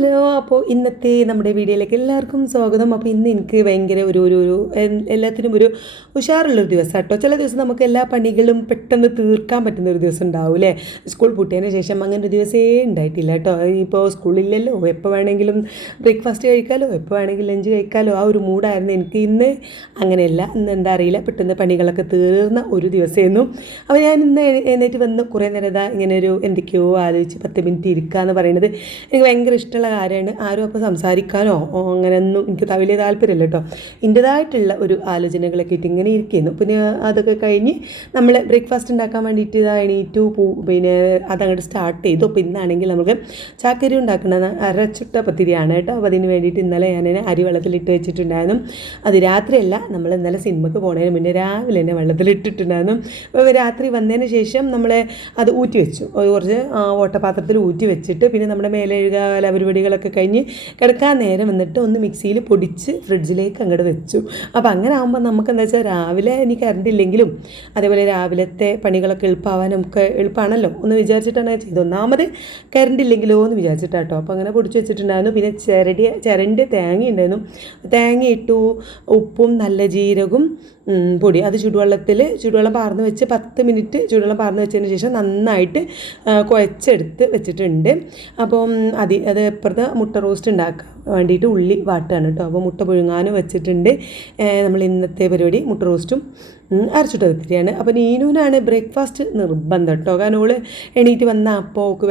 Hello. അപ്പോൾ ഇന്നത്തെ നമ്മുടെ വീഡിയോയിലേക്ക് എല്ലാവർക്കും സ്വാഗതം. അപ്പോൾ ഇന്ന് എനിക്ക് ഭയങ്കര ഒരു എല്ലാത്തിനും ഒരു ഉഷാറുള്ളൊരു ദിവസം കേട്ടോ. ചില ദിവസം നമുക്ക് എല്ലാ പണികളും പെട്ടെന്ന് തീർക്കാൻ പറ്റുന്ന ഒരു ദിവസം ഉണ്ടാവും അല്ലേ. സ്കൂൾ പൂട്ടിയതിന് ശേഷം അങ്ങനെ ഒരു ദിവസമേ ഉണ്ടായിട്ടില്ല കേട്ടോ. ഇപ്പോൾ സ്കൂളില്ലല്ലോ, എപ്പോൾ വേണമെങ്കിലും ബ്രേക്ക്ഫാസ്റ്റ് കഴിക്കാമല്ലോ, എപ്പോൾ വേണമെങ്കിലും ലഞ്ച് കഴിക്കാമല്ലോ, ആ ഒരു മൂഡായിരുന്നു എനിക്ക്. ഇന്ന് അങ്ങനെയല്ല, ഇന്ന് എന്താ അറിയില്ല, പെട്ടെന്ന് പണികളൊക്കെ തീർന്ന ഒരു ദിവസമായിരുന്നു. അപ്പോൾ ഞാൻ ഇന്ന് എഴുന്നേറ്റ് വന്ന് കുറേ നേരം ഇങ്ങനെ ഒരു എന്തൊക്കെയോ ആലോചിച്ച് 10 മിനിറ്റ് ഇരിക്കുക എന്ന് പറയുന്നത് എനിക്ക് ഭയങ്കര ഇഷ്ടമുള്ള കാര്യമാണ്. ആരും അപ്പോൾ സംസാരിക്കാനോ അങ്ങനെയൊന്നും എനിക്ക് വലിയ താല്പര്യമില്ല കേട്ടോ. എൻ്റേതായിട്ടുള്ള ഒരു ആലോചനകളൊക്കെ ഇട്ട് ഇങ്ങനെ ഇരിക്കുന്നു. പിന്നെ അതൊക്കെ കഴിഞ്ഞ് നമ്മൾ ബ്രേക്ക്ഫാസ്റ്റ് ഉണ്ടാക്കാൻ വേണ്ടിയിട്ട് എണീറ്റു പിന്നെ അതങ്ങോട്ട് സ്റ്റാർട്ട് ചെയ്തു. അപ്പോൾ ഇന്നാണെങ്കിൽ നമുക്ക് ചാക്കരി ഉണ്ടാക്കുന്നത് അരച്ചുട്ട പത്തിരിയാണ് കേട്ടോ. അപ്പോൾ അതിന് വേണ്ടിയിട്ട് ഇന്നലെ ഞാൻ അരി വെള്ളത്തിലിട്ട് വെച്ചിട്ടുണ്ടായിരുന്നു. അത് രാത്രിയല്ല, നമ്മൾ ഇന്നലെ സിനിമക്ക് പോകുന്നതിന് മുന്നേ രാവിലെ തന്നെ വെള്ളത്തിലിട്ടിട്ടുണ്ടായിരുന്നു. അപ്പോൾ രാത്രി വന്നതിന് ശേഷം നമ്മൾ അത് ഊറ്റി വെച്ചു, കുറച്ച് ഓട്ടപാത്രത്തിൽ ഊറ്റി വെച്ചിട്ട് പിന്നെ നമ്മുടെ മേലെ കഴുകുക പരിപാടികളൊക്കെ കഴിഞ്ഞ് കിടക്കാൻ നേരം വന്നിട്ട് ഒന്ന് മിക്സിയിൽ പൊടിച്ച് ഫ്രിഡ്ജിലേക്ക് അങ്ങോട്ട് വെച്ചു. അപ്പോൾ അങ്ങനെ ആകുമ്പോൾ നമുക്ക് എന്താ വെച്ചാൽ രാവിലെ ഇനി കറണ്ട് ഇല്ലെങ്കിലും അതേപോലെ രാവിലത്തെ പണികളൊക്കെ എളുപ്പമാവാനും ഒക്കെ എളുപ്പമാണല്ലോ ഒന്ന് വിചാരിച്ചിട്ടാണ് ചെയ്തത്. ഒന്നാമത് കറണ്ട് ഇല്ലെങ്കിലോ എന്ന് വിചാരിച്ചിട്ടാട്ടോ. അപ്പോൾ അങ്ങനെ പൊടിച്ച് വെച്ചിട്ടുണ്ടായിരുന്നു. പിന്നെ ചിരണ്ടി തേങ്ങ ഉണ്ടായിരുന്നു. തേങ്ങ ഇട്ടു, ഉപ്പും നല്ല ജീരകവും പൊടി, അത് ചുടുവെള്ളം പാർന്ന് വെച്ച് 10 മിനിറ്റ് ചുടുവെള്ളം പാർന്ന് വെച്ചതിന് ശേഷം നന്നായിട്ട് കുഴച്ചെടുത്ത് വെച്ചിട്ടുണ്ട്. അപ്പം അത് ഇപ്പുറത്ത് മുട്ട റോസ്റ്റ് ഉണ്ടാക്കാൻ വേണ്ടിയിട്ട് ഉള്ളി വാട്ടുകയാണ് കേട്ടോ. അപ്പോൾ മുട്ട പുഴുങ്ങാനും വെച്ചിട്ടുണ്ട്. നമ്മൾ ഇന്നത്തെ പരിപാടി മുട്ട റോസ്റ്റും അരച്ചുട്ട പത്തിരിയാണ്. അപ്പോൾ നീനുവിനാണ് ബ്രേക്ക്ഫാസ്റ്റ് നിർബന്ധം കേട്ടോ. കാരണം ഓള് എണീറ്റ് വന്ന അപ്പോൾ ഓക്ക്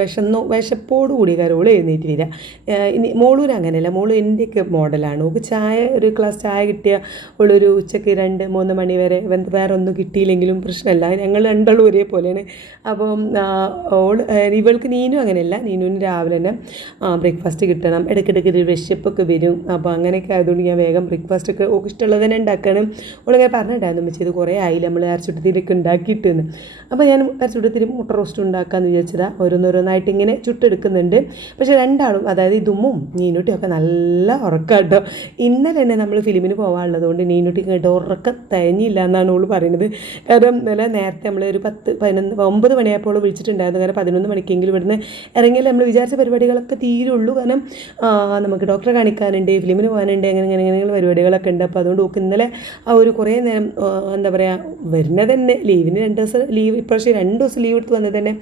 വിശപ്പോട് കൂടി കാരണം ഓള് എഴുന്നേറ്റ് വരിക. ഇനി മോളൂര് അങ്ങനെയല്ല, മോള് എൻ്റെയൊക്കെ മോഡലാണ്. ഓക്ക് ഒരു ഗ്ലാസ് ചായ കിട്ടിയ ഓളൊരു ഉച്ചയ്ക്ക് 2-3 മണി വരെ വേറെ ഒന്നും കിട്ടിയില്ലെങ്കിലും പ്രശ്നമല്ല, ഞങ്ങൾ രണ്ടാളും ഒരേപോലെയാണ്. അപ്പം ഇവൾക്ക് നീനും അങ്ങനെയല്ല, നീനുവിന് രാവിലെ തന്നെ ബ്രേക്ക്ഫാസ്റ്റ് കിട്ടണം. ഇടയ്ക്കിടയ്ക്ക് ഒരു വിശപ്പൊക്കെ വരും. അപ്പോൾ അങ്ങനെയൊക്കെ ആയതുകൊണ്ട് ഞാൻ വേഗം ബ്രേക്ക്ഫാസ്റ്റൊക്കെ ഓക്ക് ഇഷ്ടമുള്ളത് തന്നെ ഉണ്ടാക്കണം. ഓളിങ്ങനെ പറഞ്ഞിട്ടുണ്ടായിരുന്നു, വെച്ച് ഇത് കുറേ ആയില്ല നമ്മൾ അരച്ചുട്ടത്തിരിയൊക്കെ ഉണ്ടാക്കിയിട്ടെന്ന്. അപ്പോൾ ഞാൻ അരച്ചുട്ടത്തിരി മുട്ട റോസ്റ്റ് ഉണ്ടാക്കാമെന്ന് വിചാരിച്ചതാണ്. ഓരോന്നോരോന്നായിട്ട് ഇങ്ങനെ ചുട്ടെടുക്കുന്നുണ്ട്. പക്ഷേ രണ്ടാളും, അതായത് ഇതുമ്മും നീനുട്ടിയൊക്കെ നല്ല ഉറക്കം കേട്ടോ. ഇന്നലെ തന്നെ നമ്മൾ ഫിലിമിന് പോകാനുള്ളത് കൊണ്ട് നീനുട്ടി കേട്ടോ ഉറക്കം തയഞ്ഞില്ല എന്നാണ് ഓൾ പറയുന്നത്. കാരണം ഇന്നലെ നേരത്തെ നമ്മൾ ഒരു 9 മണിയായപ്പോൾ വിളിച്ചിട്ടുണ്ടായിരുന്നു. കാരണം 11 മണിക്കെങ്കിലും ഇവിടുന്ന് ഇറങ്ങിയാൽ നമ്മൾ വിചാരിച്ച പരിപാടികളൊക്കെ തീരുള്ളൂ. കാരണം നമുക്ക് ഡോക്ടറെ കാണിക്കാനുണ്ട്, ഫിലിമിന് പോകാനുണ്ട്, അങ്ങനെ പരിപാടികളൊക്കെ ഉണ്ട്. അപ്പോൾ അതുകൊണ്ട് ഓക്ക് ഇന്നലെ ആ ഒരു കുറേ നേരം എന്താ പറയുക വരുന്നത് തന്നെ ലീവിന് 2 ദിവസം ലീവ്, ഇപ്രാവശ്യം 2 ദിവസം ലീവ് എടുത്ത് വന്നത് തന്നെ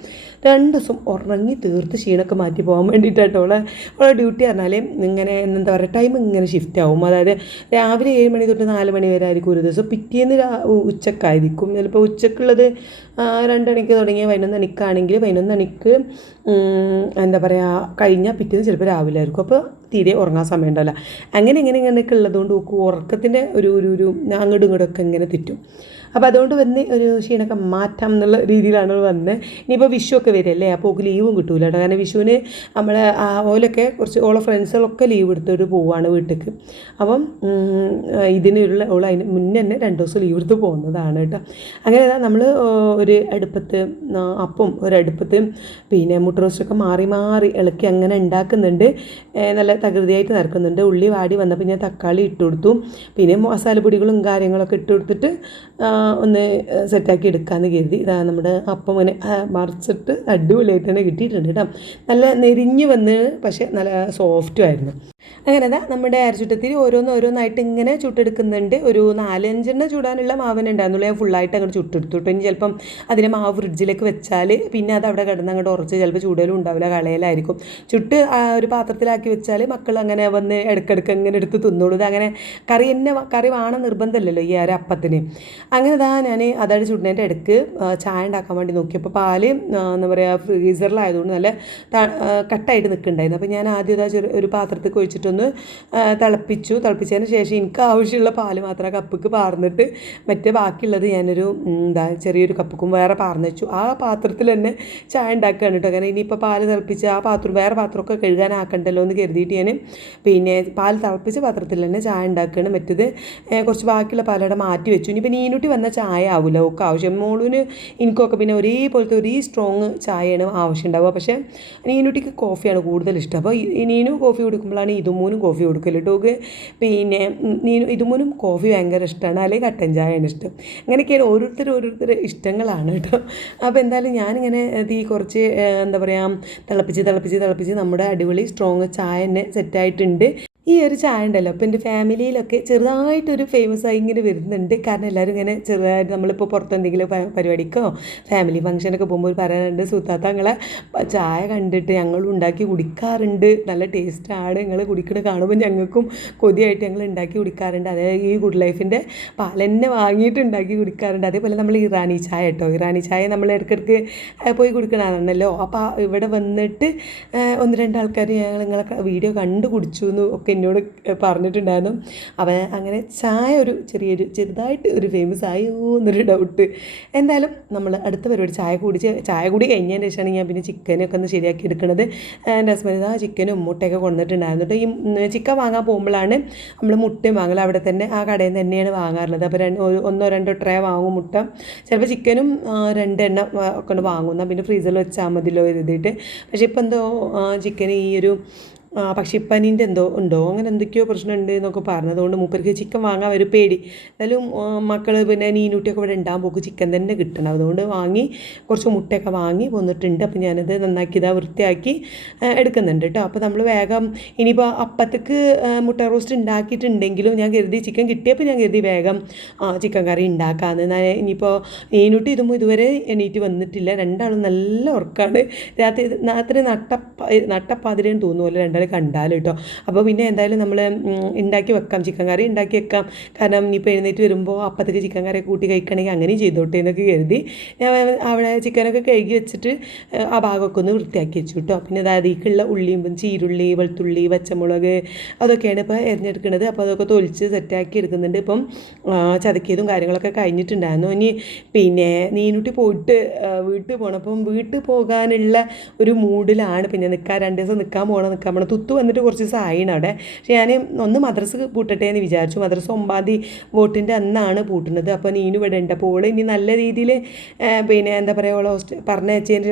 2 ദിവസം ഉറങ്ങി തീർത്ത് ക്ഷീണമൊക്കെ മാറ്റി പോകാൻ വേണ്ടിയിട്ടാട്ടോ. ഓളെ ഡ്യൂട്ടി പറഞ്ഞാൽ ഇങ്ങനെ എന്താ പറയുക ടൈം ഇങ്ങനെ ഷിഫ്റ്റ് ആവും. അതായത് രാവിലെ 7 മണി തൊട്ട് 4 മണി വരെ ആയിരിക്കും ഒരു ദിവസം, പിറ്റേന്ന് ഉച്ചക്കായിരിക്കും. ചിലപ്പോൾ ഉച്ചക്കുള്ളത് 2 മണിക്ക് തുടങ്ങിയ 11 മണിക്കാണെങ്കിൽ 11 മണിക്ക് എന്താ പറയുക കഴിഞ്ഞാൽ പിറ്റേന്ന് ചിലപ്പോൾ രാവിലെ ആയിരിക്കും. അപ്പോൾ തീരെ ഉറങ്ങാൻ സമയം ഉണ്ടാവില്ല. ഇങ്ങനെയൊക്കെ ഉള്ളതുകൊണ്ട് ഉറക്കത്തിൻ്റെ ഒരു അങ്ങോട്ടും ഇങ്ങോട്ടൊക്കെ ഇങ്ങനെ തെറ്റും. അപ്പോൾ അതുകൊണ്ട് വന്ന് ഒരു ക്ഷീണമൊക്കെ മാറ്റാം എന്നുള്ള രീതിയിലാണ് വന്നത്. ഇനിയിപ്പോൾ വിഷു ഒക്കെ വരില്ലേ, അപ്പോൾ ഓക്ക് ലീവും കിട്ടൂല കേട്ടോ. കാരണം വിഷുവിന് നമ്മൾ ഓലൊക്കെ ഓളെ ഫ്രണ്ട്സുകളൊക്കെ ലീവ് എടുത്തിട്ട് പോവുകയാണ് വീട്ടിലേക്ക്. അപ്പം ഓൾ അതിന് മുന്നേ തന്നെ 2 ദിവസം ലീവ് എടുത്ത് പോകുന്നതാണ് കേട്ടോ. അങ്ങനെ നമ്മൾ ഒരു അടുപ്പത്ത് അപ്പം ഒരടുപ്പത്ത് പിന്നെ മുട്ട റോസ്റ്റൊക്കെ മാറി ഇളക്കി അങ്ങനെ ഉണ്ടാക്കുന്നുണ്ട്. നല്ല തകൃതിയായിട്ട് നിറക്കുന്നുണ്ട്. ഉള്ളി വാടി വന്നപ്പോൾ ഞാൻ തക്കാളി ഇട്ട് കൊടുത്തു. പിന്നെ മസാലപ്പൊടികളും കാര്യങ്ങളൊക്കെ ഇട്ട് കൊടുത്തിട്ട് ഒന്ന് സെറ്റാക്കി എടുക്കാമെന്ന് കരുതി. ഇതാ നമ്മുടെ അപ്പം ഇങ്ങനെ മറിച്ചിട്ട് അടിപൊളിയായിട്ട് തന്നെ കിട്ടിയിട്ടുണ്ട് കേട്ടോ. നല്ല നെരിഞ്ഞ് വന്ന് പക്ഷേ നല്ല സോഫ്റ്റും ആയിരുന്നു. അങ്ങനെ നമ്മുടെ അരച്ചുട്ടത്തിരി ഓരോന്നായിട്ട് ഇങ്ങനെ ചുട്ടെടുക്കുന്നുണ്ട്. ഒരു 4-5 ചൂടാനുള്ള മാവനെ ഉണ്ടായിരുന്നുള്ളൂ. ഞാൻ ഫുള്ളായിട്ട് അങ്ങോട്ട് ചുട്ടെടുത്തു കേട്ടോ. ഇനി ചിലപ്പം അതിനെ മാവ് ഫ്രിഡ്ജിലേക്ക് വെച്ചാൽ പിന്നെ അത് അവിടെ കിടന്ന് അങ്ങോട്ട് ഉറച്ച് ചിലപ്പോൾ ചൂടലും ഉണ്ടാവില്ല, കളയലായിരിക്കും. ചുട്ട് ഒരു പാത്രത്തിലാക്കി വെച്ചാൽ മക്കൾ അങ്ങനെ വന്ന് ഇടയ്ക്കിടയ്ക്ക് ഇങ്ങനെ എടുത്ത് തിന്നോളൂ. ഇത് അങ്ങനെ കറി വേണം നിർബന്ധമില്ലല്ലോ ഈ അപ്പത്തിന്. അങ്ങനെ ഞാൻ അതായത് ചുടുന്നതിൻ്റെ ഇടയ്ക്ക് ചായ ഉണ്ടാക്കാൻ വേണ്ടി നോക്കിയപ്പോൾ പാല് എന്താ പറയുക ഫ്രീസറിലായതുകൊണ്ട് നല്ല കട്ടായിട്ട് നിൽക്കുന്നുണ്ടായിരുന്നു. അപ്പോൾ ഞാൻ ആദ്യം ഒരു പാത്രത്തിൽ ഒഴിച്ചിട്ടൊന്ന് തിളപ്പിച്ചതിന് ശേഷം എനിക്ക് ആവശ്യമുള്ള പാല് മാത്രം കപ്പിക്ക് പാർന്നിട്ട് മറ്റേ ബാക്കിയുള്ളത് ഞാനൊരു ചെറിയൊരു കപ്പിക്കും വേറെ പാർന്ന് വെച്ചു. ആ പാത്രത്തിൽ തന്നെ ചായ ഉണ്ടാക്കുകയാണ് കേട്ടോ. കാരണം ഇനിയിപ്പോൾ പാല് തിളപ്പിച്ച് ആ വേറെ പാത്രമൊക്കെ കഴുകാനാക്കണ്ടല്ലോ എന്ന് കരുതിയിട്ട് ഞാൻ പിന്നെ പാൽ തിളപ്പിച്ച പാത്രത്തിൽ തന്നെ ചായ ഉണ്ടാക്കുകയാണ്. മറ്റേത് കുറച്ച് ബാക്കിയുള്ള പാലവിടെ മാറ്റി വെച്ചു. ഇനിയിപ്പോൾ നീനുട്ടി വന്ന ചായ ആവില്ല ഒക്കെ ആവശ്യം. മോളിന് എനിക്കൊക്കെ പിന്നെ ഒരേപോലത്തെ ഒരേ സ്ട്രോങ് ചായയാണ് ആവശ്യമുണ്ടാവുക. പക്ഷേ നീനുട്ടിക്ക് കോഫിയാണ് കൂടുതൽ ഇഷ്ടം. അപ്പോൾ നീനു കോഫി കുടിക്കുമ്പോഴാണ് ഇതുമൂന്നും കോഫി കൊടുക്കല് കേട്ടോ. പിന്നെ ഇതുമൂന്നും കോഫി ഭയങ്കര ഇഷ്ടമാണ്, അല്ലെങ്കിൽ കട്ടൻ ചായയാണ് ഇഷ്ടം. അങ്ങനെയൊക്കെയാണ് ഓരോരുത്തർ ഇഷ്ടങ്ങളാണ് കേട്ടോ. അപ്പോൾ എന്തായാലും ഞാനിങ്ങനെ തീ കുറച്ച് എന്താ പറയുക തിളപ്പിച്ച് നമ്മുടെ അടിപൊളി സ്ട്രോങ് ചായ തന്നെ സെറ്റായിട്ടുണ്ട്. ഈ ഒരു ചായ ഉണ്ടല്ലോ അപ്പോൾ എൻ്റെ ഫാമിലിയിലൊക്കെ ചെറുതായിട്ടൊരു ഫേമസ് ആയി ഇങ്ങനെ വരുന്നുണ്ട്. കാരണം എല്ലാവരും ഇങ്ങനെ ചെറുതായിട്ട് നമ്മളിപ്പോൾ പുറത്തെന്തെങ്കിലും പരിപാടിക്കോ ഫാമിലി ഫംഗ്ഷനൊക്കെ പോകുമ്പോൾ പറയാറുണ്ട്, സുത്താത്ത നിങ്ങളെ ചായ കണ്ടിട്ട് ഞങ്ങളും ഉണ്ടാക്കി കുടിക്കാറുണ്ട്, നല്ല ടേസ്റ്റാണ്, നിങ്ങൾ കുടിക്കണ കാണുമ്പോൾ ഞങ്ങൾക്കും കൊതിയായിട്ട് ഞങ്ങൾ ഉണ്ടാക്കി കുടിക്കാറുണ്ട്. അതേ ഈ ഗുഡ് ലൈഫിൻ്റെ പാൽ തന്നെ വാങ്ങിയിട്ട് ഉണ്ടാക്കി കുടിക്കാറുണ്ട്. അതേപോലെ നമ്മൾ ഇറാനി ചായ കേട്ടോ, ഇറാനി ചായ നമ്മൾ ഇടയ്ക്കിടയ്ക്ക് പോയി കുടിക്കണതാണല്ലോ. അപ്പോൾ ഇവിടെ വന്നിട്ട് ഒന്ന് രണ്ടാൾക്കാർ ഞങ്ങൾ നിങ്ങളെ വീഡിയോ കണ്ടു കുടിച്ചു എന്ന് ഒക്കെ എന്നോട് പറഞ്ഞിട്ടുണ്ടായിരുന്നു. അവൻ അങ്ങനെ ചായ ഒരു ചെറുതായിട്ട് ഒരു ഫേമസ് ആയോ എന്നൊരു ഡൗട്ട്. എന്തായാലും നമ്മൾ അടുത്ത പരിപാടി ചായ കൂടി കഴിഞ്ഞതിന് ശേഷമാണ് ഞാൻ പിന്നെ ചിക്കനൊക്കെ ഒന്ന് ശരിയാക്കി എടുക്കുന്നത്. എൻ്റെ ഹസ്ബൻഡ് ആ ചിക്കനും മുട്ടയൊക്കെ കൊണ്ടിട്ടുണ്ടായിരുന്നു കേട്ടോ. ഈ ചിക്കൻ വാങ്ങാൻ പോകുമ്പോഴാണ് നമ്മൾ മുട്ടയും വാങ്ങൽ, അവിടെ തന്നെ ആ കടയിൽ നിന്ന് തന്നെയാണ് വാങ്ങാറുള്ളത്. അപ്പോൾ ഒന്നോ രണ്ടോ ട്രേ വാങ്ങും മുട്ട. ചിലപ്പോൾ ചിക്കനും 2 എണ്ണം ഒക്കെ വാങ്ങുന്ന പിന്നെ ഫ്രീസറിൽ വെച്ചാൽ മതിയല്ലോ എഴുതിയിട്ട്. പക്ഷേ ഇപ്പോൾ എന്തോ ചിക്കന് ഈ ഒരു പക്ഷിപ്പനീൻ്റെ എന്തോ ഉണ്ടോ അങ്ങനെ എന്തൊക്കെയോ പ്രശ്നമുണ്ട് എന്നൊക്കെ പറഞ്ഞു. അതുകൊണ്ട് മൂപ്പർക്ക് ചിക്കൻ വാങ്ങാൻ ഒരു പേടി. എന്തായാലും മക്കൾ പിന്നെ നീനൂട്ടിയൊക്കെ ഇവിടെ ഉണ്ടാകുമ്പോൾ ചിക്കൻ തന്നെ കിട്ടണം. അതുകൊണ്ട് കുറച്ച് മുട്ടയൊക്കെ വാങ്ങി വന്നിട്ടുണ്ട്. അപ്പോൾ ഞാനത് നന്നാക്കി വൃത്തിയാക്കി എടുക്കുന്നുണ്ട് കേട്ടോ. അപ്പോൾ നമ്മൾ വേഗം ഇനിയിപ്പോൾ അപ്പത്തേക്ക് മുട്ട റോസ്റ്റ് ഉണ്ടാക്കിയിട്ടുണ്ടെങ്കിലും ഞാൻ കരുതി ചിക്കൻ കിട്ടിയപ്പോൾ ഞാൻ കരുതി വേഗം ചിക്കൻ കറി ഉണ്ടാക്കാമെന്ന്. ഇനിയിപ്പോൾ നീനൂട്ടി ഇതുവരെ എണീറ്റ് വന്നിട്ടില്ല. രണ്ടാളും നല്ല ഉറക്കമാണ്. രാത്രി നട്ടപ്പാതിരേന്ന് തോന്നുമല്ലോ രണ്ടാൾ കണ്ടാൽ കേട്ടോ. അപ്പോൾ പിന്നെ എന്തായാലും നമ്മൾ ഉണ്ടാക്കി വെക്കാം, ചിക്കൻ കറി ഉണ്ടാക്കി വെക്കാം. കാരണം ഇപ്പോൾ എഴുന്നേറ്റ് വരുമ്പോൾ അപ്പത്തേക്ക് ചിക്കൻ കറി കൂട്ടി കഴിക്കണമെങ്കിൽ അങ്ങനെയും ചെയ്തോട്ടെ എന്നൊക്കെ കരുതി ഞാൻ അവിടെ ചിക്കനൊക്കെ കഴുകി വെച്ചിട്ട് ആ ഭാഗമൊക്കെ ഒന്ന് വൃത്തിയാക്കി വെച്ചു കേട്ടോ. പിന്നെ അതിലേക്കുള്ള ഉള്ളിയും ചീരുള്ളി, വെളുത്തുള്ളി, പച്ചമുളക് അതൊക്കെയാണ് ഇപ്പോൾ എറിഞ്ഞെടുക്കുന്നത്. അപ്പോൾ അതൊക്കെ തൊലിച്ച് സെറ്റാക്കി എടുക്കുന്നുണ്ട്. ഇപ്പം ചതക്കിയതും കാര്യങ്ങളൊക്കെ കഴിഞ്ഞിട്ടുണ്ടായിരുന്നു. ഇനി പിന്നെ നീനൂട്ടി പോയിട്ട് വീട്ടിൽ പോകണം. അപ്പം വീട്ടിൽ പോകാനുള്ള ഒരു മൂഡിലാണ് പിന്നെ നിൽക്കാൻ 2 ദിവസം നിൽക്കാൻ പോകണം. തുത്തു വന്നിട്ട് കുറച്ച് ദിവസം ആയിണ് അവിടെ. പക്ഷേ ഞാൻ ഒന്ന് മദ്രസ് പൂട്ടട്ടെ എന്ന് വിചാരിച്ചു. മദ്രസ് 9 വോട്ടിൻ്റെ അന്നാണ് പൂട്ടുന്നത്. അപ്പോൾ നീനു ഇവിടെ ഉണ്ട്. അപ്പോൾ ഇനി നല്ല രീതിയിൽ പിന്നെ എന്താ പറയുക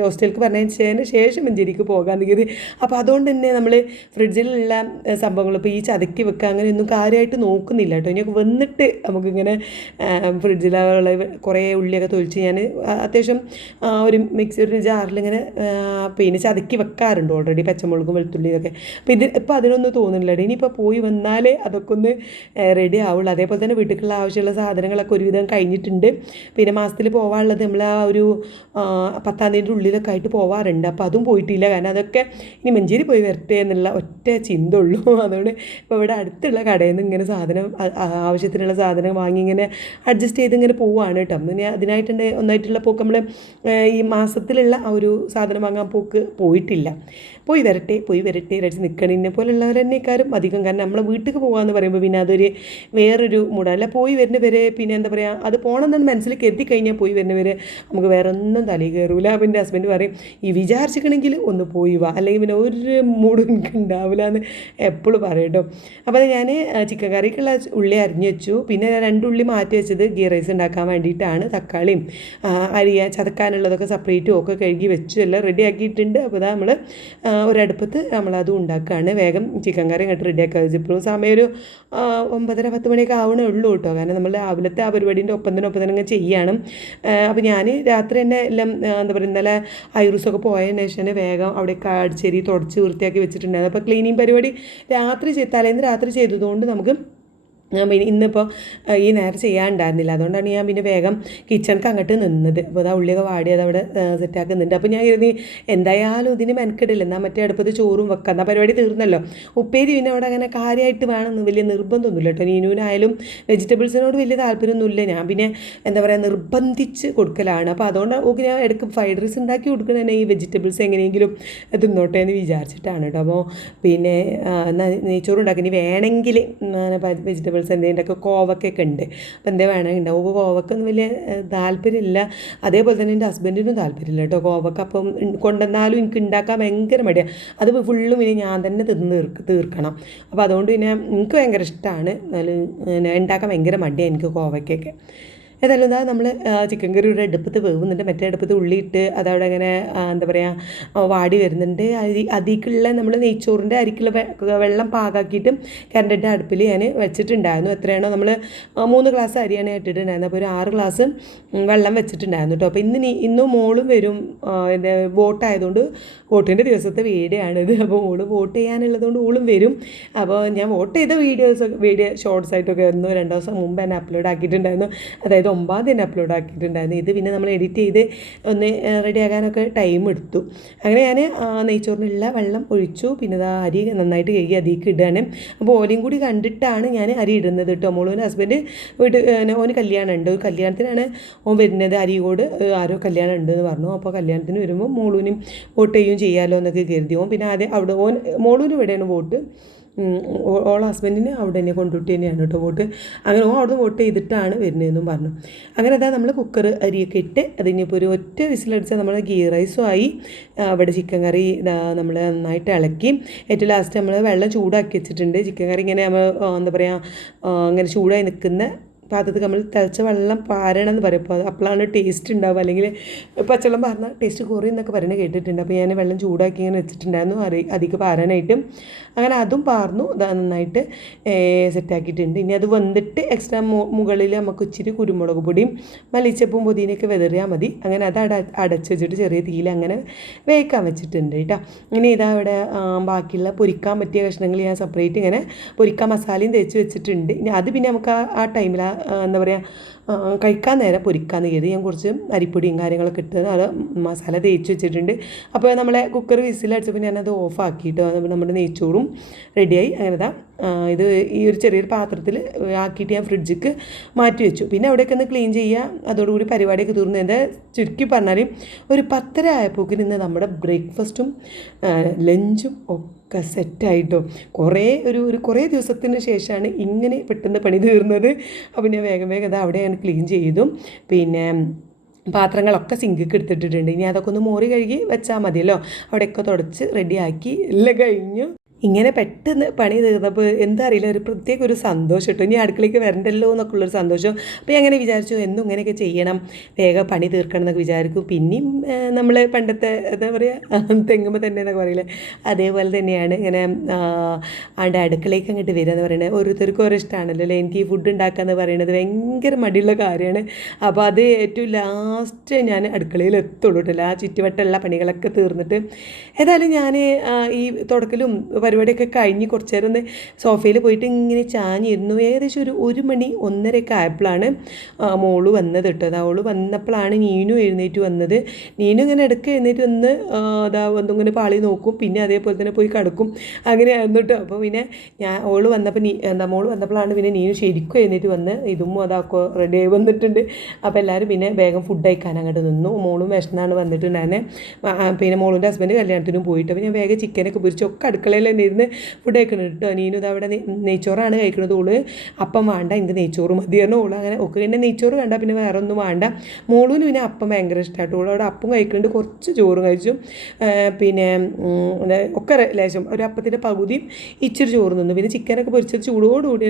ഹോസ്റ്റലിലേക്ക് പറഞ്ഞതിന് ശേഷം മഞ്ചേരിക്ക് പോകാൻ നിൽക്കിയത്. അപ്പോൾ അതുകൊണ്ട് തന്നെ നമ്മൾ ഫ്രിഡ്ജിലുള്ള സംഭവങ്ങൾ ഇപ്പോൾ ഈ ചതക്കി വെക്കുക അങ്ങനെയൊന്നും കാര്യമായിട്ട് നോക്കുന്നില്ല കേട്ടോ. ഇനി വന്നിട്ട് നമുക്കിങ്ങനെ ഫ്രിഡ്ജിലുള്ള കുറേ ഉള്ളിയൊക്കെ തൊലിച്ച് ഞാൻ അത്യാവശ്യം ഒരു ഒരു ജാറിലിങ്ങനെ പിന്നെ ചതക്കി വെക്കാറുണ്ട് ഓൾറെഡി, പച്ചമുളകും വെളുത്തുള്ളിയൊക്കെ. അപ്പോൾ ഇപ്പോൾ അതിനൊന്നും തോന്നുന്നില്ല. ഇനിയിപ്പോൾ പോയി വന്നാലേ അതൊക്കെ ഒന്ന് റെഡി ആവുള്ളൂ. അതേപോലെ തന്നെ വീട്ടിലുള്ള ആവശ്യമുള്ള സാധനങ്ങളൊക്കെ ഒരുവിധം കഴിഞ്ഞിട്ടുണ്ട്. പിന്നെ മാസത്തിൽ പോകാനുള്ളത് നമ്മൾ ആ ഒരു 10-ാം തീയതിയുടെ ഉള്ളിലൊക്കെ ആയിട്ട് പോകാറുണ്ട്. അപ്പോൾ അതും പോയിട്ടില്ല. കാരണം അതൊക്കെ ഇനി മഞ്ചേരി പോയി വരട്ടെ എന്നുള്ള ഒറ്റ ചിന്ത ഉള്ളൂ. അതുകൊണ്ട് ഇപ്പോൾ ഇവിടെ അടുത്തുള്ള കടയിൽ നിന്ന് ഇങ്ങനെ ആവശ്യത്തിനുള്ള സാധനം വാങ്ങി ഇങ്ങനെ അഡ്ജസ്റ്റ് ചെയ്ത് ഇങ്ങനെ പോവുകയാണ് കേട്ടോ. പിന്നെ അതിനായിട്ടുണ്ട് ഒന്നായിട്ടുള്ള പോക്ക് നമ്മൾ ഈ മാസത്തിലുള്ള ആ ഒരു സാധനം വാങ്ങാൻ പോയിട്ടില്ല. പോയി വരട്ടെ അടിച്ച് നിൽക്കണതിനെ പോലുള്ളവർ തന്നെക്കാരും അധികം. കാരണം നമ്മളെ വീട്ടിലേക്ക് പോകാമെന്ന് പറയുമ്പോൾ പിന്നെ അതൊരു വേറൊരു മൂടാണ്. അല്ല പോയി വരുന്നവരെ പിന്നെ എന്താ പറയുക, അത് പോകണമെന്നാണ് മനസ്സിൽ കരുതി കഴിഞ്ഞാൽ പോയി വരുന്നവരെ നമുക്ക് വേറെ ഒന്നും തലയിൽ കയറൂല. അപ്പോൾ എൻ്റെ ഹസ്ബൻഡ് പറയും ഈ വിചാരിച്ചിക്കണമെങ്കിൽ ഒന്ന് പോയി വാ, അല്ലെങ്കിൽ പിന്നെ ഒരു മൂടും എനിക്ക് ഉണ്ടാവില്ല എന്ന് എപ്പോഴും പറയും കേട്ടോ. അപ്പോൾ ഞാൻ ചിക്കൻ കറിക്കുള്ള ഉള്ളി അരിഞ്ഞു വെച്ചു. പിന്നെ 2 ഉള്ളി മാറ്റി വെച്ചത് ഗീ റൈസ് ഉണ്ടാക്കാൻ വേണ്ടിയിട്ടാണ്. തക്കാളിയും ചതക്കാനുള്ളതൊക്കെ സെപ്പറേറ്റും ഒക്കെ കഴുകി വെച്ചു, എല്ലാം റെഡി ആക്കിയിട്ടുണ്ട്. അപ്പോൾ ഇതാ നമ്മൾ ഒരടുപ്പത്ത് നമ്മളതും ഉണ്ടാക്കുകയാണ്. വേഗം ചിക്കൻ കറി ഇങ്ങോട്ട് റെഡിയാക്കുക. ഇപ്പോഴും സമയം ഒരു 9:30-10 മണിയൊക്കെ ആവണേ ഉള്ളൂ കേട്ടോ. കാരണം നമ്മൾ രാവിലത്തെ ആ പരിപാടിൻ്റെ ഒപ്പം തന്നെ ഇങ്ങനെ ചെയ്യണം. അപ്പോൾ ഞാൻ രാത്രി തന്നെ എല്ലാം എന്താ പറയുക ഇന്നലെ ഐറൂസൊക്കെ പോയതിന് ശേഷം വേഗം അവിടെയൊക്കെ അടിച്ചേരി തുടച്ച് വൃത്തിയാക്കി വെച്ചിട്ടുണ്ടായിരുന്നു. അപ്പോൾ ക്ലീനിങ് പരിപാടി തലേന്ന് രാത്രി ചെയ്തതുകൊണ്ട് നമുക്ക് ഇന്നിപ്പോൾ ഈ നേരം ചെയ്യാനുണ്ടായിരുന്നില്ല. അതുകൊണ്ടാണ് ഞാൻ പിന്നെ വേഗം കിച്ചണിക്ക് അങ്ങോട്ട് നിന്നത്. അപ്പോൾ അതാ ഉള്ളിയൊക്കെ വാടി അതവിടെ സെറ്റാക്കുന്നുണ്ട്. അപ്പോൾ ഞാൻ കരുതി എന്തായാലും ഇതിന് മെനക്കെടില്ല, എന്നാൽ മറ്റേ അടുപ്പത്ത് ചോറും വെക്കാം, എന്നാൽ പരിപാടി തീർന്നല്ലോ. ഉപ്പേരി പിന്നെ അവിടെ അങ്ങനെ കാര്യമായിട്ട് വേണമെന്ന് വലിയ നിർബന്ധമൊന്നുമില്ല കേട്ടോ. നീനുവിനായാലും വെജിറ്റബിൾസിനോട് വലിയ താല്പര്യമൊന്നുമില്ല. ഞാൻ പിന്നെ എന്താ പറയുക നിർബന്ധിച്ച് കൊടുക്കലാണ്. അപ്പോൾ അതുകൊണ്ട് ഓക്കെ ഞാൻ ഇടയ്ക്ക് ഫ്രൈഡ് റൈസ് ഉണ്ടാക്കി കൊടുക്കണ തന്നെ ഈ വെജിറ്റബിൾസ് എങ്ങനെയെങ്കിലും തിന്നോട്ടെ എന്ന് വിചാരിച്ചിട്ടാണ് കേട്ടോ. അപ്പോൾ പിന്നെ നെയ്ച്ചോറ് ഉണ്ടാക്കി ഇനി വേണമെങ്കിൽ വെജിറ്റബിൾസ് എന്തെങ്കിലുമൊക്കെ കോവക്കൊക്കെ ഉണ്ട്. അപ്പോൾ എന്തേ വേണമെങ്കിൽ ഉണ്ടാവും. കോവക്കൊന്നും വലിയ താല്പര്യമില്ല. അതേപോലെ തന്നെ എൻ്റെ ഹസ്ബൻഡിനും താല്പര്യമില്ല കേട്ടോ കോവക്ക. അപ്പം കൊണ്ടുവന്നാലും എനിക്ക് ഉണ്ടാക്കാൻ ഭയങ്കര മടിയാണ്. അത് ഫുള്ളും ഇനി ഞാൻ തന്നെ തീർക്കണം. അപ്പോൾ അതുകൊണ്ട് പിന്നെ എനിക്ക് ഭയങ്കര ഇഷ്ടമാണ്. എന്നാലും ഉണ്ടാക്കാൻ ഭയങ്കര മടിയാണ് എനിക്ക് കോവക്കൊക്കെ. ഏതായാലും എന്താ നമ്മൾ ചിക്കൻ കറി ഇവിടെ അടുപ്പത്ത് വേവുന്നുണ്ട്, മറ്റേ അടുപ്പത്ത് ഉള്ളിയിട്ട് അതവിടെ അങ്ങനെ എന്താ പറയുക വാടി വരുന്നുണ്ട്. അതിക്കുള്ള നമ്മൾ നെയ്ച്ചോറിൻ്റെ അരിക്കുള്ള വെള്ളം പാകാക്കിയിട്ട് കരണ്ടിൻ്റെ അടുപ്പിൽ ഞാൻ വെച്ചിട്ടുണ്ടായിരുന്നു. എത്രയാണോ നമ്മൾ 3 ഗ്ലാസ് അരിയാണ് ഇട്ടിട്ടുണ്ടായിരുന്നത്, അപ്പോൾ ഒരു 6 ഗ്ലാസ് വെള്ളം വെച്ചിട്ടുണ്ടായിരുന്നു കേട്ടോ. അപ്പോൾ ഇന്നും മോളും വരും, എന്താ വോട്ടായതുകൊണ്ട് വോട്ടിൻ്റെ ദിവസത്തെ വീഡിയോയാണിത്. അപ്പോൾ മോള് വോട്ട് ചെയ്യാനുള്ളതുകൊണ്ട് ഓളും വരും. അപ്പോൾ ഞാൻ വോട്ട് ചെയ്ത വീഡിയോ ഷോർട്സ് ആയിട്ടൊക്കെ 1-2 ദിവസം മുമ്പ് തന്നെ അപ്ലോഡ് ആക്കിയിട്ടുണ്ടായിരുന്നു, അതായത് 9 തന്നെ അപ്ലോഡ് ആക്കിയിട്ടുണ്ടായിരുന്നു. ഇത് പിന്നെ നമ്മൾ എഡിറ്റ് ചെയ്ത് ഒന്ന് റെഡിയാകാനൊക്കെ ടൈം എടുത്തു. അങ്ങനെ ഞാൻ നെയ്ച്ചോറിനുള്ള വെള്ളം ഒഴിച്ചു, പിന്നെ അത് അരി നന്നായിട്ട് കഴുകി അതിലേക്ക് ഇടുകയാണ്. അപ്പോൾ ഓലയും കൂടി കണ്ടിട്ടാണ് ഞാൻ അരി ഇടുന്നത് കേട്ടോ. മോളുവിൻ്റെ ഹസ്ബൻഡ് ഓന് കല്യാണം ഉണ്ട്, ഒരു കല്യാണത്തിനാണ് ഓൻ വരുന്നത്. അരികോട് ആരോ കല്യാണം ഉണ്ടെന്ന് പറഞ്ഞു. അപ്പോൾ കല്യാണത്തിന് വരുമ്പോൾ മോളുവിനും വോട്ട് ചെയ്യാമല്ലോ എന്നൊക്കെ കരുതി. ഓൻ പിന്നെ ആദ്യം അവിടെ മോളുവിന് ഇവിടെയാണ് വോട്ട്, ഓളെ ഹസ്ബൻഡിന് അവിടെ തന്നെ കൊണ്ടുവിട്ട് തന്നെയാണ് കേട്ടോ വോട്ട്. അങ്ങനെ അവിടെ വോട്ട് ചെയ്തിട്ടാണ് വരുന്നതെന്നും പറഞ്ഞു. അങ്ങനെ അതാ നമ്മൾ കുക്കർ അരിയൊക്കെ ഇട്ട് അതിനിപ്പോൾ ഒരു ഒറ്റ വിസിലടിച്ചാൽ നമ്മൾ ഗീ റൈസും ആയി. അവിടെ ചിക്കൻ കറി നമ്മൾ നന്നായിട്ട് ഇളക്കി ഏറ്റവും ലാസ്റ്റ് നമ്മൾ വെള്ളം ചൂടാക്കി വെച്ചിട്ടുണ്ട്. ചിക്കൻ കറി ഇങ്ങനെ നമ്മൾ എന്താ പറയുക അങ്ങനെ ചൂടായി നിൽക്കുന്ന പാത്രത്തിൽ നമ്മൾ തിളച്ച വെള്ളം പാരണം എന്ന് പറയും. അപ്പോൾ അപ്പോഴാണ് ടേസ്റ്റ് ഉണ്ടാവുക, അല്ലെങ്കിൽ പച്ചവെള്ളം പാർന്നാൽ ടേസ്റ്റ് കുറയും എന്നൊക്കെ പറയുന്നത് കേട്ടിട്ടുണ്ട്. അപ്പോൾ ഞാൻ വെള്ളം ചൂടാക്കി ഇങ്ങനെ വെച്ചിട്ടുണ്ടായിരുന്നു അധികം പാരാനായിട്ടും. അങ്ങനെ അതും പാർന്നു നന്നായിട്ട് സെറ്റാക്കിയിട്ടുണ്ട്. ഇനി അത് വന്നിട്ട് എക്സ്ട്രാ മുകളിൽ നമുക്ക് ഇച്ചിരി കുരുമുളക് പൊടിയും മല്ലിച്ചപ്പും പുതിനയൊക്കെ വെതറിയാൽ മതി. അങ്ങനെ അത് അടച്ച് വെച്ചിട്ട് ചെറിയ തീയിൽ അങ്ങനെ വേവിക്കാൻ വെച്ചിട്ടുണ്ട് കേട്ടോ. ഇനി ഇതാ ഇവിടെ ബാക്കിയുള്ള പൊരിക്കാൻ പറ്റിയ കഷ്ണങ്ങൾ ഞാൻ സെപ്പറേറ്റ് ഇങ്ങനെ പൊരിക്കാൻ മസാലയും തേച്ച് വെച്ചിട്ടുണ്ട്. ഇനി അത് പിന്നെ നമുക്ക് ആ ടൈമിൽ എന്താ പറയുക കഴിക്കാൻ നേരം പൊരിക്കാമെന്ന് കരുതി ഞാൻ കുറച്ച് അരിപ്പൊടിയും കാര്യങ്ങളൊക്കെ ഇട്ട് അത് മസാല തേച്ച് വെച്ചിട്ടുണ്ട്. അപ്പോൾ നമ്മളെ കുക്കർ വിസിലടിച്ചപ്പോൾ ഞാനത് ഓഫാക്കിയിട്ട് നമ്മുടെ നെയ്ച്ചോറും റെഡിയായി. അങ്ങനെ ഇത് ഈ ഒരു ചെറിയൊരു പാത്രത്തിൽ ആക്കിയിട്ട് ഞാൻ ഫ്രിഡ്ജിക്ക് മാറ്റി വെച്ചു. പിന്നെ അവിടെയൊക്കെ ഒന്ന് ക്ലീൻ ചെയ്യുക, അതോടുകൂടി പരിപാടിയൊക്കെ തീർന്നു. എൻ്റെ ചുരുക്കി പറഞ്ഞാൽ ഒരു 10:30 ആയപ്പോക്കിന് ഇന്ന് നമ്മുടെ ബ്രേക്ക്ഫാസ്റ്റും ലഞ്ചും ഒക്കെ സെറ്റായിട്ടോ. കുറേ ദിവസത്തിന് ശേഷമാണ് ഇങ്ങനെ പെട്ടെന്ന് പണി തീർന്നത്. അപ്പോൾ ഞാൻ വേഗം അത് അവിടെയാണ് ക്ലീൻ ചെയ്തു. പിന്നെ പാത്രങ്ങളൊക്കെ സിങ്കിക്ക് എടുത്തിട്ടിട്ടുണ്ട്. ഇനി അതൊക്കെ ഒന്ന് മോറി കഴുകി വെച്ചാൽ മതിയല്ലോ. അവിടെയൊക്കെ തുടച്ച് റെഡിയാക്കി എല്ലാം കഴിഞ്ഞു. ഇങ്ങനെ പെട്ടെന്ന് പണി തീർന്നപ്പോൾ എന്താ അറിയില്ല, ഒരു പ്രത്യേക ഒരു സന്തോഷം കേട്ടോ. ഇനി അടുക്കളയ്ക്ക് വരണ്ടല്ലോ എന്നൊക്കെയുള്ളൊരു സന്തോഷം. അപ്പോൾ ഞാൻ അങ്ങനെ വിചാരിച്ചു എന്നും ഇങ്ങനെയൊക്കെ ചെയ്യണം, വേഗം പണി തീർക്കണം എന്നൊക്കെ വിചാരിക്കും. പിന്നെയും നമ്മൾ പണ്ടത്തെ എന്താ പറയുക തെങ്ങുമ്പോൾ തന്നെ എന്നൊക്കെ പറയില്ലേ, അതേപോലെ തന്നെയാണ് ഇങ്ങനെ അടുക്കളയ്ക്ക് അങ്ങോട്ട് വരിക എന്ന് പറയുന്നത്. ഓരോരുത്തർക്കും ഓരോ ഇഷ്ടമാണല്ലോ അല്ലേ. എനിക്ക് ഈ ഫുഡ് ഉണ്ടാക്കുക എന്ന് പറയുന്നത് ഭയങ്കര മടിയുള്ള കാര്യമാണ്. അപ്പോൾ അത് ഏറ്റവും ലാസ്റ്റ് ഞാൻ അടുക്കളയിൽ എത്തുള്ളൂ കേട്ടോ, ആ ചുറ്റുവട്ടമുള്ള പണികളൊക്കെ തീർന്നിട്ട്. ഏതായാലും ഞാൻ ഈ തുടക്കലും പരിപാടിയൊക്കെ കഴിഞ്ഞ് കുറച്ച് നേരം ഒന്ന് സോഫയിൽ പോയിട്ട് ഇങ്ങനെ ചാഞ്ഞിരുന്നു. ഏകദേശം ഒരു 1 മണി 1:30 ആയപ്പോഴാണ് മോള് വന്നത് കേട്ടോ. അവൾ വന്നപ്പോഴാണ് നീനു എഴുന്നേറ്റ് വന്നത്. നീനു ഇങ്ങനെ ഇടയ്ക്ക് എഴുന്നേറ്റ് വന്ന് ഇങ്ങനെ പാളി നോക്കും, പിന്നെ അതേപോലെ തന്നെ പോയി കിടക്കും, അങ്ങനെയായിരുന്നു കേട്ടോ. അപ്പോൾ പിന്നെ മോള് വന്നപ്പോഴാണ് പിന്നെ നീനു ശരിക്കും എഴുന്നേറ്റ് വന്ന് ഇതും അതാക്കോ റെഡി ആയി വന്നിട്ടുണ്ട്. അപ്പോൾ എല്ലാവരും പിന്നെ വേഗം ഫുഡ് കഴിക്കാൻ അങ്ങോട്ട് നിന്നു. മോളും വിശന്നാണ് വന്നിട്ടുണ്ടായിരുന്നെ. പിന്നെ മോളുടെ ഹസ്ബൻഡ് കല്യാണത്തിനും പോയിട്ട് അപ്പോൾ ഞാൻ വേഗം ചിക്കനൊക്കെ പൊരിച്ചൊക്കെ അടുക്കളയിൽ തന്നെ ഇരുന്ന് ഫുഡ് കഴിക്കണം കേട്ടോ. നീനും ഇതവിടെ നെയ്ച്ചോറാണ് കഴിക്കുന്നത്. ഓള് അപ്പം വേണ്ട, എനിക്ക് നെയ്ച്ചോറ് മതിയായിരുന്നു. ഓള് അങ്ങനെ ഒക്കെ പിന്നെ നെയ്ച്ചോറ് വേണ്ട, പിന്നെ വേറെ ഒന്നും വേണ്ട. മോളൂന് പിന്നെ അപ്പം ഭയങ്കര ഇഷ്ടമായിട്ട് ഓൾ അവിടെ അപ്പം കഴിക്കുന്നുണ്ട്, കുറച്ച് ചോറും കഴിച്ചു. പിന്നെ ഒക്കെ ലേശം ഒരു അപ്പത്തിൻ്റെ പകുതിയും ഇച്ചിരി ചോറ് നിന്നു. പിന്നെ ചിക്കനൊക്കെ പൊരിച്ചത് ചൂടോടുകൂടി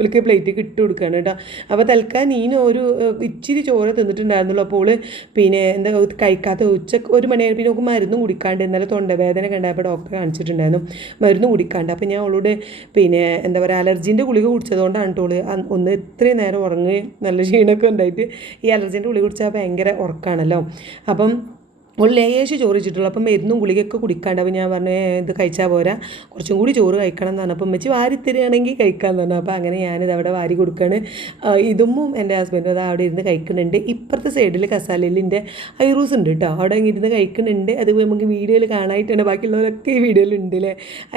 ഒലിക്ക് പ്ലേറ്റിലേക്ക് ഇട്ട് കൊടുക്കുകയാണ് കേട്ടോ. അപ്പോൾ തൽക്കാലം നീനും ഒരു ഇച്ചിരി ചോറ് തിന്നിട്ടുണ്ടായിരുന്നുള്ളൂ. അപ്പോൾ ഓള് പിന്നെ എന്താ കഴിക്കാത്ത ഉച്ചക്ക് 1 മണിയായി. പിന്നെ നമുക്ക് മരുന്നും കുടിക്കാണ്ട്, ഇന്നലെ തൊണ്ടവേദന കണ്ടപ്പോൾ ഡോക്ടറെ കാണിച്ചിട്ടുണ്ടായിരുന്നു, മരുന്ന് കുടിക്കാണ്ട്. അപ്പോൾ ഞാൻ അവളോട് പിന്നെ എന്താ പറയുക അലർജീൻ്റെ ഗുളിക കുടിച്ചതുകൊണ്ടാണ് കേട്ടോ ഒന്ന് ഇത്രയും നേരം ഉറങ്ങുകയും നല്ല ക്ഷീണമൊക്കെ ഉണ്ടായിട്ട്. ഈ അലർജീൻ്റെ ഗുളിക കുടിച്ചാൽ ഭയങ്കര ഉറക്കമാണല്ലോ. അപ്പം ഒരു ലേശം ചോറ് വെച്ചിട്ടുള്ളൂ. അപ്പം മരുന്നും ഗുളികയൊക്കെ കുടിക്കാണ്ട്. അപ്പോൾ ഞാൻ പറഞ്ഞു ഇത് കഴിച്ചാൽ പോരാ, കുറച്ചും കൂടി ചോറ് കഴിക്കണം എന്ന് പറഞ്ഞു. അപ്പം വെച്ച് വാരി തരികയാണെങ്കിൽ കഴിക്കാമെന്ന് പറഞ്ഞു. അപ്പോൾ അങ്ങനെ ഞാനിത് അവിടെ വാരി കൊടുക്കുകയാണ്. ഇതും എൻ്റെ ഹസ്ബൻഡും അത് അവിടെ ഇരുന്ന് കഴിക്കുന്നുണ്ട്. ഇപ്പുറത്തെ സൈഡിൽ കസാലയിൽ എൻ്റെ ഐറൂസ് ഉണ്ട് കേട്ടോ, അവിടെ ഇരുന്ന് കഴിക്കുന്നുണ്ട്. അത് നമുക്ക് വീഡിയോയിൽ കാണാനായിട്ടാണ്, ബാക്കിയുള്ളവരൊക്കെ ഈ വീഡിയോയിലുണ്ട് അല്ലേ.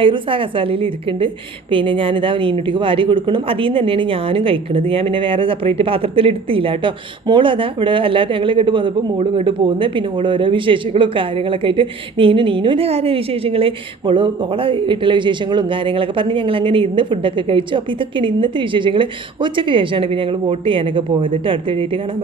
ഐറൂസ് ആ കസാലയിൽ ഇരിക്കുന്നുണ്ട്. പിന്നെ ഞാനിതാ നീനുട്ടിക്ക് വാരി കൊടുക്കണം. അതിൽ നിന്ന് തന്നെയാണ് ഞാനും കഴിക്കുന്നത്. ഞാൻ പിന്നെ വേറെ സെപ്പറേറ്റ് പാത്രത്തിൽ എടുത്തില്ല കേട്ടോ. മോളും അതാ ഇവിടെ എല്ലാവരും ഞങ്ങൾ ഇങ്ങോട്ട് പോകുന്നപ്പോൾ മോളും ഇങ്ങോട്ട് പോകുന്നത്. പിന്നെ മോളും ഓരോ വിശേഷങ്ങളും കാര്യങ്ങളൊക്കെ ആയിട്ട് നീനുവിൻ്റെ കാര്യവിശേഷങ്ങൾ ഓളെ വീട്ടിലെ വിശേഷങ്ങളും കാര്യങ്ങളൊക്കെ പറഞ്ഞ് ഞങ്ങൾ അങ്ങനെ ഇരുന്ന് ഫുഡൊക്കെ കഴിച്ചു. അപ്പോൾ ഇതൊക്കെയാണ് ഇന്നത്തെ വിശേഷങ്ങൾ. ഉച്ചയ്ക്ക് ശേഷമാണ് പിന്നെ ഞങ്ങൾ വോട്ട് ചെയ്യാനൊക്കെ പോയത് കേട്ടോ. അടുത്ത വീഡിയോയിൽ കാണാൻ